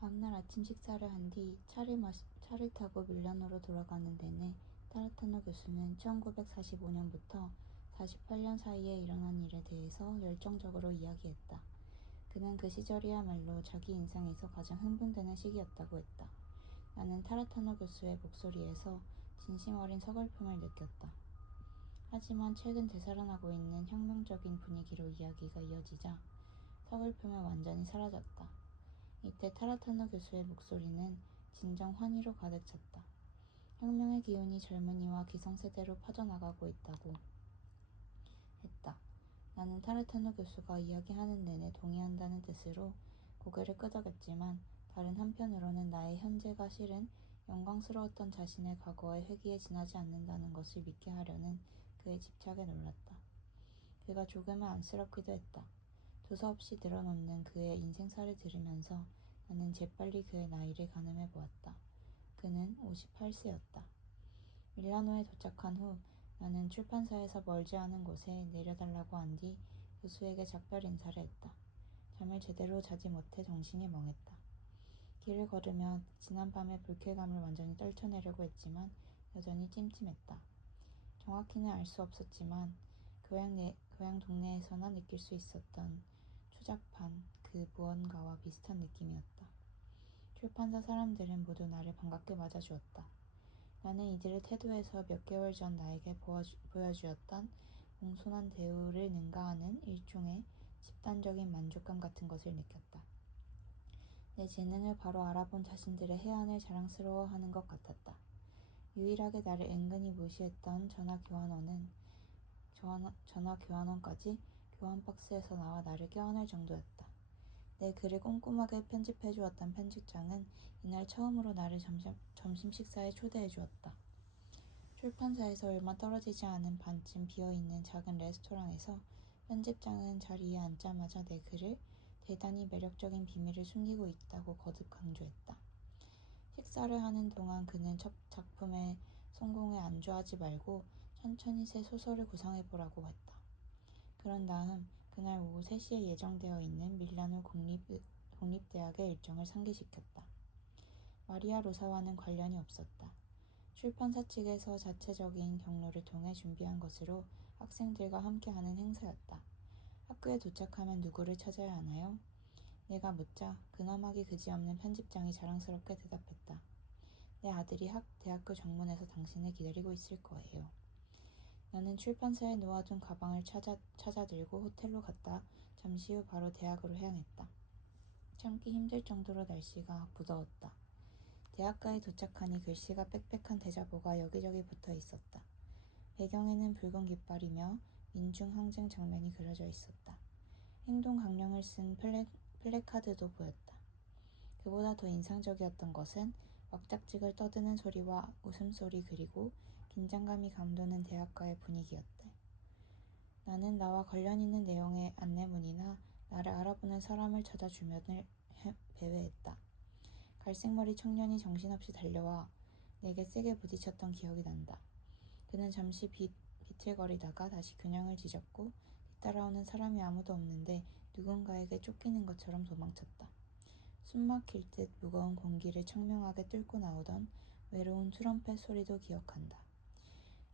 다음날 아침 식사를 한 뒤 차를 타고 밀라노로 돌아가는 내내 타르타노 교수는 1945년부터 48년 사이에 일어난 일에 대해서 열정적으로 이야기했다. 그는 그 시절이야말로 자기 인생에서 가장 흥분되는 시기였다고 했다. 나는 타르타노 교수의 목소리에서 진심 어린 서글픔을 느꼈다. 하지만 최근 되살아나고 있는 혁명적인 분위기로 이야기가 이어지자 서글픔은 완전히 사라졌다. 이때 타르타노 교수의 목소리는 진정 환희로 가득 찼다. 혁명의 기운이 젊은이와 기성세대로 퍼져나가고 있다고 했다. 나는 타르타노 교수가 이야기하는 내내 동의한다는 뜻으로 고개를 끄덕였지만 다른 한편으로는 나의 현재가 실은 영광스러웠던 자신의 과거의 회귀에 지나지 않는다는 것을 믿게 하려는 그의 집착에 놀랐다. 그가 조금은 안쓰럽기도 했다. 두서없이 늘어놓는 그의 인생사를 들으면서 나는 재빨리 그의 나이를 가늠해 보았다. 그는 58세였다. 밀라노에 도착한 후 나는 출판사에서 멀지 않은 곳에 내려달라고 한 뒤 교수에게 작별 인사를 했다. 잠을 제대로 자지 못해 정신이 멍했다. 길을 걸으며 지난밤의 불쾌감을 완전히 떨쳐내려고 했지만 여전히 찜찜했다. 정확히는 알 수 없었지만 고향 동네에서나 느낄 수 있었던 추잡한 그 무언가와 비슷한 느낌이었다. 출판사 사람들은 모두 나를 반갑게 맞아주었다. 나는 이들의 태도에서 몇 개월 전 나에게 보여주었던 공손한 대우를 능가하는 일종의 집단적인 만족감 같은 것을 느꼈다. 내 재능을 바로 알아본 자신들의 해안을 자랑스러워하는 것 같았다. 유일하게 나를 은근히 무시했던 전화 교환원까지 교환 박스에서 나와 나를 껴안을 정도였다. 내 글을 꼼꼼하게 편집해 주었던 편집장은 이날 처음으로 나를 점심 식사에 초대해 주었다. 출판사에서 얼마 떨어지지 않은 반쯤 비어있는 작은 레스토랑에서 편집장은 자리에 앉자마자 내 글을 대단히 매력적인 비밀을 숨기고 있다고 거듭 강조했다. 식사를 하는 동안 그는 첫 작품의 성공에 안주하지 말고 천천히 새 소설을 구상해보라고 했다. 그런 다음 그날 오후 3시에 예정되어 있는 밀라노 국립대학의 일정을 상기시켰다. 마리아 로사와는 관련이 없었다. 출판사 측에서 자체적인 경로를 통해 준비한 것으로 학생들과 함께하는 행사였다. 학교에 도착하면 누구를 찾아야 하나요? 내가 묻자 근엄하기 그지없는 편집장이 자랑스럽게 대답했다. 내 아들이 대학교 정문에서 당신을 기다리고 있을 거예요. 나는 출판사에 놓아둔 가방을 찾아 들고 호텔로 갔다 잠시 후 바로 대학으로 향했다. 참기 힘들 정도로 날씨가 무더웠다. 대학가에 도착하니 글씨가 빽빽한 대자보가 여기저기 붙어 있었다. 배경에는 붉은 깃발이며 민중 항쟁 장면이 그려져 있었다. 행동 강령을 쓴 플래카드도 보였다. 그보다 더 인상적이었던 것은 왁작지글 떠드는 소리와 웃음소리 그리고 긴장감이 감도는 대학가의 분위기였다. 나는 나와 관련 있는 내용의 안내문이나 나를 알아보는 사람을 찾아 주변을 배회했다. 갈색머리 청년이 정신없이 달려와 내게 세게 부딪혔던 기억이 난다. 그는 잠시 비틀거리다가 다시 균형을 지졌고 뒤따라오는 사람이 아무도 없는데 누군가에게 쫓기는 것처럼 도망쳤다. 숨막힐 듯 무거운 공기를 청명하게 뚫고 나오던 외로운 트럼펫 소리도 기억한다.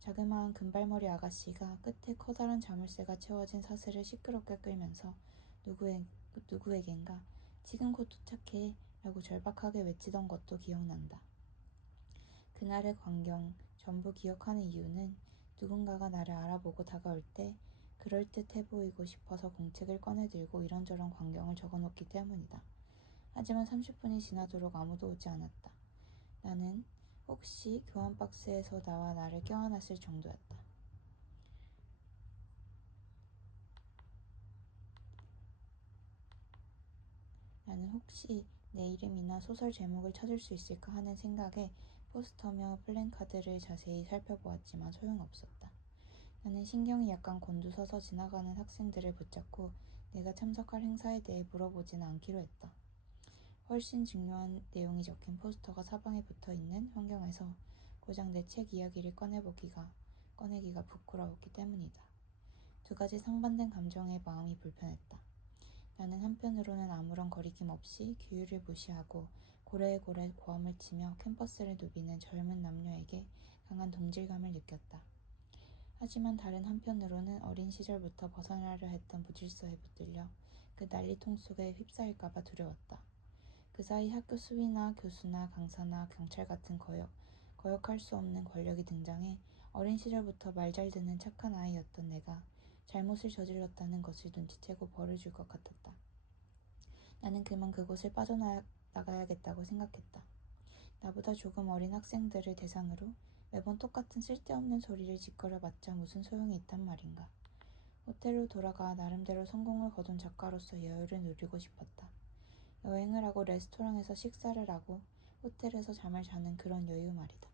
자그마한 금발머리 아가씨가 끝에 커다란 자물쇠가 채워진 사슬을 시끄럽게 끌면서 누구에겐가 지금 곧 도착해 라고 절박하게 외치던 것도 기억난다. 그날의 광경 전부 기억하는 이유는 누군가가 나를 알아보고 다가올 때 그럴듯해 보이고 싶어서 공책을 꺼내들고 이런저런 광경을 적어놓기 때문이다. 하지만 30분이 지나도록 아무도 오지 않았다. 나는 혹시 교환 박스에서 나와 나를 껴안았을 정도였다. 나는 혹시 내 이름이나 소설 제목을 찾을 수 있을까 하는 생각에 포스터며 플랜카드를 자세히 살펴보았지만 소용없었다. 나는 신경이 약간 곤두서서 지나가는 학생들을 붙잡고 내가 참석할 행사에 대해 물어보지는 않기로 했다. 훨씬 중요한 내용이 적힌 포스터가 사방에 붙어있는 환경에서 고작 내 책 이야기를 꺼내기가 부끄러웠기 때문이다. 두 가지 상반된 감정의 마음이 불편했다. 나는 한편으로는 아무런 거리낌 없이 규율을 무시하고 고래고래 고함을 치며 캠퍼스를 누비는 젊은 남녀에게 강한 동질감을 느꼈다. 하지만 다른 한편으로는 어린 시절부터 벗어나려 했던 무질서에 붙들려 그 난리통 속에 휩싸일까봐 두려웠다. 그 사이 학교 수위나 교수나 강사나 경찰 같은 거역할 수 없는 권력이 등장해 어린 시절부터 말 잘 듣는 착한 아이였던 내가 잘못을 저질렀다는 것을 눈치채고 벌을 줄 것 같았다. 나는 그만 그곳을 빠져나가야겠다고 생각했다. 나보다 조금 어린 학생들을 대상으로 매번 똑같은 쓸데없는 소리를 짓거려봤자 무슨 소용이 있단 말인가. 호텔로 돌아가 나름대로 성공을 거둔 작가로서 여유를 누리고 싶었다. 여행을 하고 레스토랑에서 식사를 하고 호텔에서 잠을 자는 그런 여유 말이다.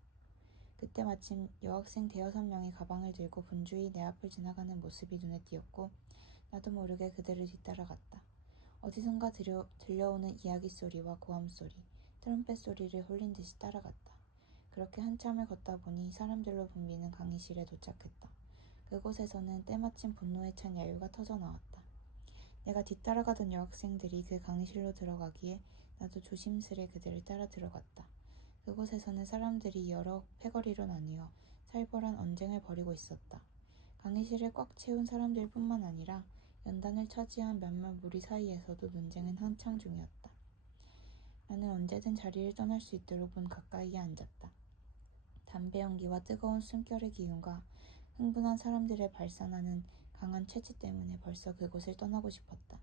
그때 마침 여학생 대여섯 명이 가방을 들고 분주히 내 앞을 지나가는 모습이 눈에 띄었고 나도 모르게 그들을 뒤따라갔다. 어디선가 들려오는 이야기 소리와 고함 소리, 트럼펫 소리를 홀린 듯이 따라갔다. 그렇게 한참을 걷다 보니 사람들로 붐비는 강의실에 도착했다. 그곳에서는 때마침 분노에 찬 야유가 터져 나왔다. 내가 뒤따라가던 여학생들이 그 강의실로 들어가기에 나도 조심스레 그들을 따라 들어갔다. 그곳에서는 사람들이 여러 패거리로 나뉘어 살벌한 언쟁을 벌이고 있었다. 강의실을 꽉 채운 사람들뿐만 아니라 연단을 차지한 몇몇 무리 사이에서도 논쟁은 한창 중이었다. 나는 언제든 자리를 떠날 수 있도록 문 가까이에 앉았다. 담배 연기와 뜨거운 숨결의 기운과 흥분한 사람들의 발산하는 강한 체지 때문에 벌써 그곳을 떠나고 싶었다.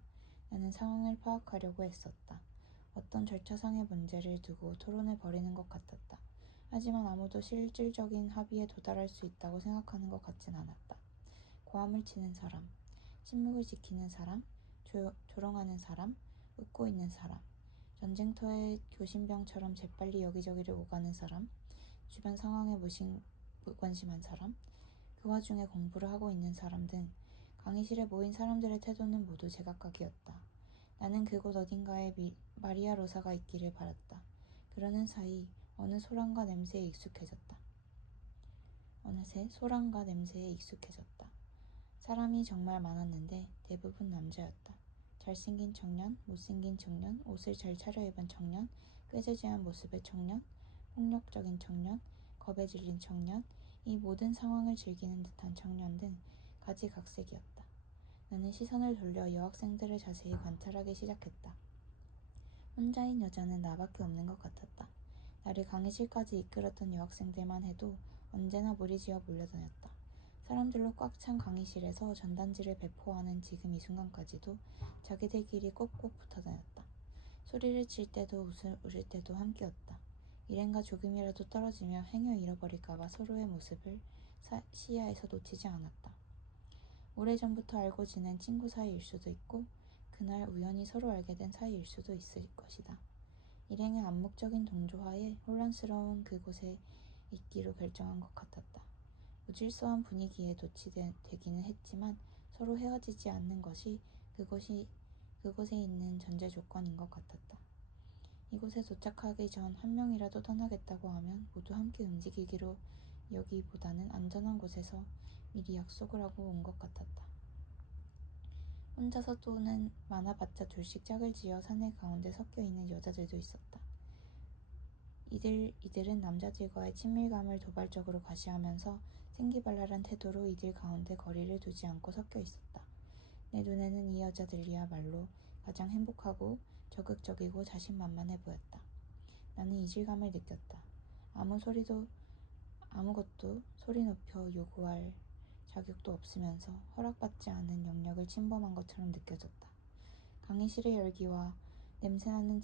나는 상황을 파악하려고 애썼다. 어떤 절차상의 문제를 두고 토론을 벌이는 것 같았다. 하지만 아무도 실질적인 합의에 도달할 수 있다고 생각하는 것 같진 않았다. 고함을 치는 사람, 침묵을 지키는 사람, 조롱하는 사람, 웃고 있는 사람, 전쟁터의 교신병처럼 재빨리 여기저기를 오가는 사람, 주변 상황에 무관심한 사람, 그 와중에 공부를 하고 있는 사람 등 강의실에 모인 사람들의 태도는 모두 제각각이었다. 나는 그곳 어딘가에 마리아 로사가 있기를 바랐다. 그러는 사이 어느새 소란과 냄새에 익숙해졌다. 사람이 정말 많았는데 대부분 남자였다. 잘생긴 청년, 못생긴 청년, 옷을 잘 차려입은 청년, 꾀재재한 모습의 청년, 폭력적인 청년, 겁에 질린 청년, 이 모든 상황을 즐기는 듯한 청년 등 가지각색이었다. 나는 시선을 돌려 여학생들을 자세히 관찰하기 시작했다. 혼자인 여자는 나밖에 없는 것 같았다. 나를 강의실까지 이끌었던 여학생들만 해도 언제나 무리지어 몰려다녔다. 사람들로 꽉 찬 강의실에서 전단지를 배포하는 지금 이 순간까지도 자기들끼리 꼭꼭 붙어다녔다. 소리를 칠 때도 웃을 때도 함께였다. 일행과 조금이라도 떨어지며 행여 잃어버릴까봐 서로의 모습을 시야에서 놓치지 않았다. 오래전부터 알고 지낸 친구 사이일 수도 있고 그날 우연히 서로 알게 된 사이일 수도 있을 것이다. 일행의 암묵적인 동조하에 혼란스러운 그곳에 있기로 결정한 것 같았다. 무질서한 분위기에 도취되기는 했지만 서로 헤어지지 않는 것이 그곳에 있는 전제 조건인 것 같았다. 이곳에 도착하기 전 한 명이라도 떠나겠다고 하면 모두 함께 움직이기로 여기보다는 안전한 곳에서 미리 약속을 하고 온 것 같았다. 혼자서 또는 많아봤자 둘씩 짝을 지어 사내 가운데 섞여 있는 여자들도 있었다. 이들은 남자들과의 친밀감을 도발적으로 과시하면서 생기발랄한 태도로 이들 가운데 거리를 두지 않고 섞여 있었다. 내 눈에는 이 여자들이야말로 가장 행복하고 적극적이고 자신만만해 보였다. 나는 이질감을 느꼈다. 아무것도 소리 높여 요구할 자격도 없으면서 허락받지 않은 영역을 침범한 것처럼 느껴졌다. 강의실의 열기와 냄새나는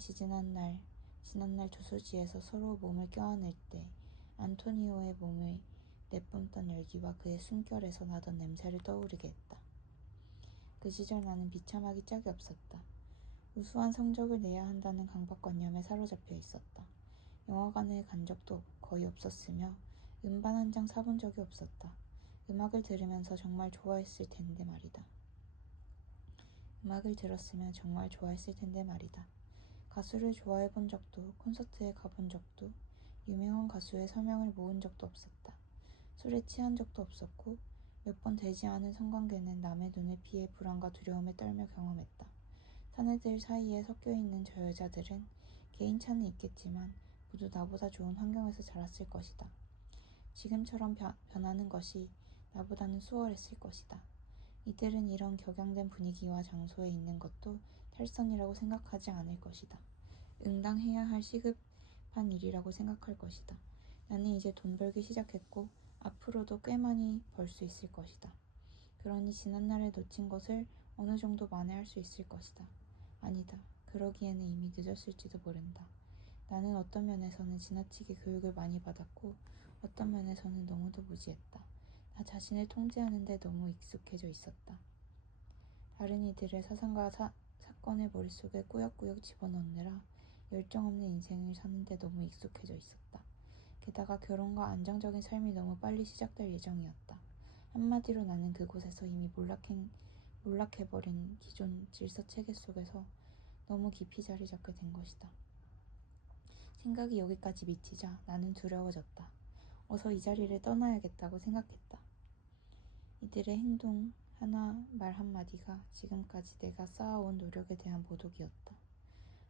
지난날 조수지에서 서로 몸을 껴안을 때 안토니오의 몸을 내뿜던 열기와 그의 숨결에서 나던 냄새를 떠오르게 했다. 그 시절 나는 비참하기 짝이 없었다. 우수한 성적을 내야 한다는 강박관념에 사로잡혀 있었다. 영화관에 간 적도 거의 없었으며 음반 한 장 사본 적이 없었다. 음악을 들으면서 정말 좋아했을 텐데 말이다. 음악을 들었으면 정말 좋아했을 텐데 말이다. 가수를 좋아해 본 적도, 콘서트에 가본 적도, 유명한 가수의 서명을 모은 적도 없었다. 술에 취한 적도 없었고, 몇 번 되지 않은 성관계는 남의 눈을 피해 불안과 두려움에 떨며 경험했다. 사내들 사이에 섞여있는 저 여자들은 개인차는 있겠지만 모두 나보다 좋은 환경에서 자랐을 것이다. 지금처럼 변하는 것이 나보다는 수월했을 것이다. 이들은 이런 격양된 분위기와 장소에 있는 것도 탈선이라고 생각하지 않을 것이다. 응당해야 할 시급한 일이라고 생각할 것이다. 나는 이제 돈 벌기 시작했고 앞으로도 꽤 많이 벌 수 있을 것이다. 그러니 지난날에 놓친 것을 어느 정도 만회할 수 있을 것이다. 아니다. 그러기에는 이미 늦었을지도 모른다. 나는 어떤 면에서는 지나치게 교육을 많이 받았고 어떤 면에서는 너무도 무지했다. 나 자신을 통제하는 데 너무 익숙해져 있었다. 다른 이들의 사상과 사건을 머릿속에 꾸역꾸역 집어넣느라 열정 없는 인생을 사는데 너무 익숙해져 있었다. 게다가 결혼과 안정적인 삶이 너무 빨리 시작될 예정이었다. 한마디로 나는 그곳에서 이미 몰락해버린 기존 질서체계 속에서 너무 깊이 자리 잡게 된 것이다. 생각이 여기까지 미치자 나는 두려워졌다. 어서 이 자리를 떠나야겠다고 생각했다. 이들의 행동 하나 말 한마디가 지금까지 내가 쌓아온 노력에 대한 모독이었다.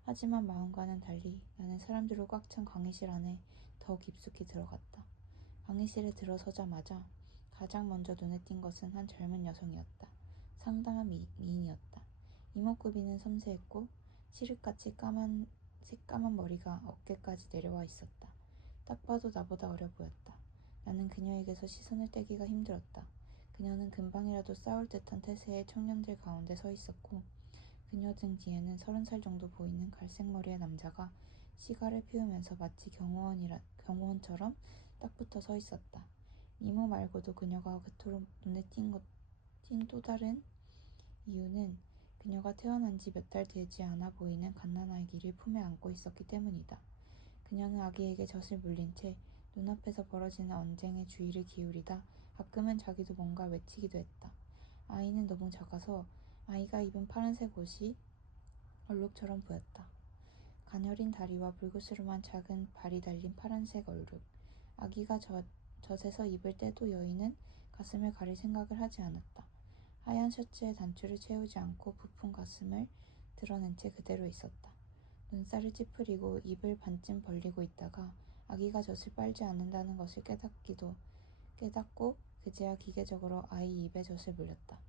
하지만 마음과는 달리 나는 사람들로 꽉 찬 강의실 안에 더 깊숙이 들어갔다. 강의실에 들어서자마자 가장 먼저 눈에 띈 것은 한 젊은 여성이었다. 상당한 미인이었다. 이목구비는 섬세했고 칠흑같이 새까만 머리가 어깨까지 내려와 있었다. 딱 봐도 나보다 어려 보였다. 나는 그녀에게서 시선을 떼기가 힘들었다. 그녀는 금방이라도 싸울 듯한 태세의 청년들 가운데 서 있었고 그녀 등 뒤에는 30살 정도 보이는 갈색머리의 남자가 시가를 피우면서 마치 경호원처럼 딱 붙어 서 있었다. 미모 말고도 그녀가 그토록 눈에 띈 또 다른 이유는 그녀가 태어난 지 몇 달 되지 않아 보이는 갓난아기를 품에 안고 있었기 때문이다. 그녀는 아기에게 젖을 물린 채 눈앞에서 벌어지는 언쟁에 주의를 기울이다 가끔은 자기도 뭔가 외치기도 했다. 아이는 너무 작아서 아이가 입은 파란색 옷이 얼룩처럼 보였다. 가녀린 다리와 불그스름한 작은 발이 달린 파란색 얼룩. 아기가 젖에서 입을 때도 여인은 가슴을 가릴 생각을 하지 않았다. 하얀 셔츠에 단추를 채우지 않고 부푼 가슴을 드러낸 채 그대로 있었다. 눈살을 찌푸리고 입을 반쯤 벌리고 있다가 아기가 젖을 빨지 않는다는 것을 깨닫고 그제야 기계적으로 아이 입에 젖을 물렸다.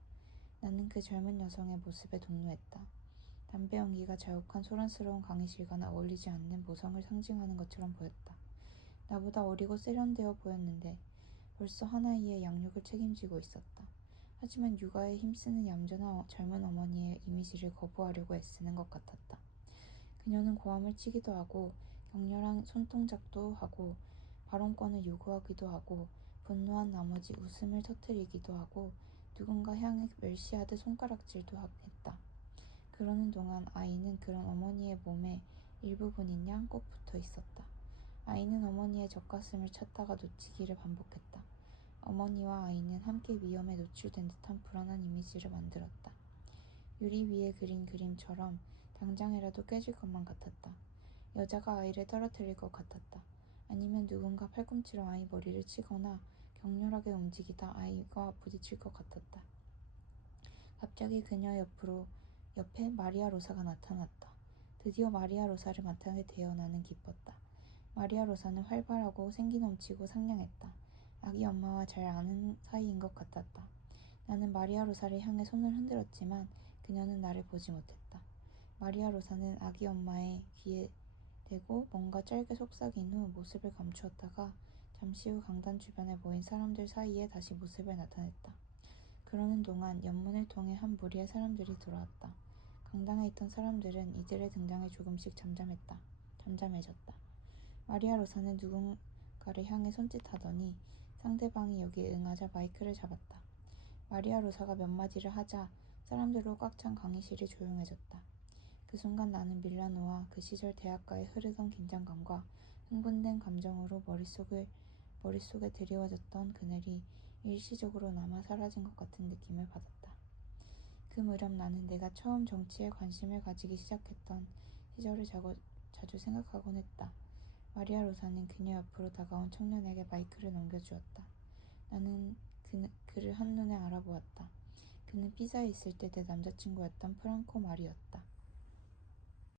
나는 그 젊은 여성의 모습에 동요했다. 담배 연기가 자욱한 소란스러운 강의실과는 어울리지 않는 모성을 상징하는 것처럼 보였다. 나보다 어리고 세련되어 보였는데 벌써 한 아이의 양육을 책임지고 있었다. 하지만 육아에 힘쓰는 얌전한 젊은 어머니의 이미지를 거부하려고 애쓰는 것 같았다. 그녀는 고함을 치기도 하고 격렬한 손동작도 하고 발언권을 요구하기도 하고 분노한 나머지 웃음을 터뜨리기도 하고 누군가 향해 멸시하듯 손가락질도 했다. 그러는 동안 아이는 그런 어머니의 몸의 일부분인 양 꼭 붙어 있었다. 아이는 어머니의 젖가슴을 찾다가 놓치기를 반복했다. 어머니와 아이는 함께 위험에 노출된 듯한 불안한 이미지를 만들었다. 유리 위에 그린 그림처럼 당장이라도 깨질 것만 같았다. 여자가 아이를 떨어뜨릴 것 같았다. 아니면 누군가 팔꿈치로 아이 머리를 치거나 격렬하게 움직이다 아이가 부딪힐 것 같았다. 갑자기 그녀 옆에 마리아 로사가 나타났다. 드디어 마리아 로사를 만나게 되어 나는 기뻤다. 마리아 로사는 활발하고 생기 넘치고 상냥했다. 아기 엄마와 잘 아는 사이인 것 같았다. 나는 마리아 로사를 향해 손을 흔들었지만 그녀는 나를 보지 못했다. 마리아 로사는 아기 엄마의 귀에 대고 뭔가 짧게 속삭인 후 모습을 감추었다가 잠시 후 강단 주변에 모인 사람들 사이에 다시 모습을 나타냈다. 그러는 동안 연문을 통해 한 무리의 사람들이 들어왔다. 강당에 있던 사람들은 이들의 등장에 조금씩 잠잠해졌다. 마리아 로사는 누군가를 향해 손짓하더니 상대방이 여기에 응하자 마이크를 잡았다. 마리아 로사가 몇 마디를 하자 사람들로 꽉 찬 강의실이 조용해졌다. 그 순간 나는 밀라노와 그 시절 대학가에 흐르던 긴장감과 흥분된 감정으로 머릿속에 드리워졌던 그늘이 일시적으로 남아 사라진 것 같은 느낌을 받았다. 그 무렵 나는 내가 처음 정치에 관심을 가지기 시작했던 시절을 자주 생각하곤 했다. 마리아 로사는 그녀 옆으로 다가온 청년에게 마이크를 넘겨주었다. 나는 그를 한눈에 알아보았다. 그는 피사에 있을 때 내 남자친구였던 프랑코 말이었다.